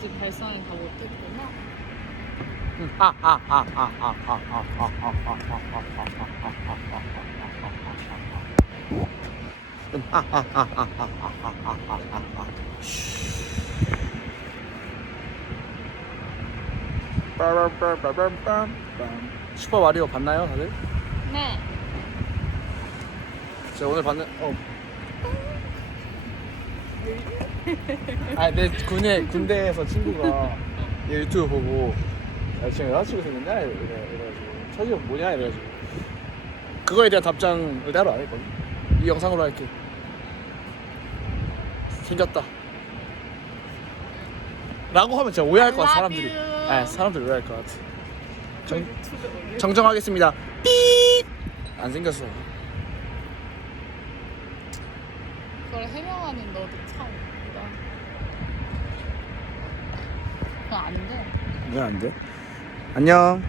아직 발상을 다 못했구나. 슈퍼 마리오 봤나요, 다들? 네. 제가 오늘 봤는 내 군대에서 친구가 얘 유튜브 보고 야, 지금 여자친구 생겼냐? 이래가지고 사진 뭐냐? 이래가지고 그거에 대한 답장을 따로 안 했거든. 이 영상으로 할게. 생겼다 라고 하면 진짜 오해할 것 같아. 사람들이. 사람들이 오해할 것 같아. 정정하겠습니다. 삐! 안 생겼어. 그걸 해명하는 너도 참 웃기다. 그건 아닌데. 왜 안 돼? 안녕.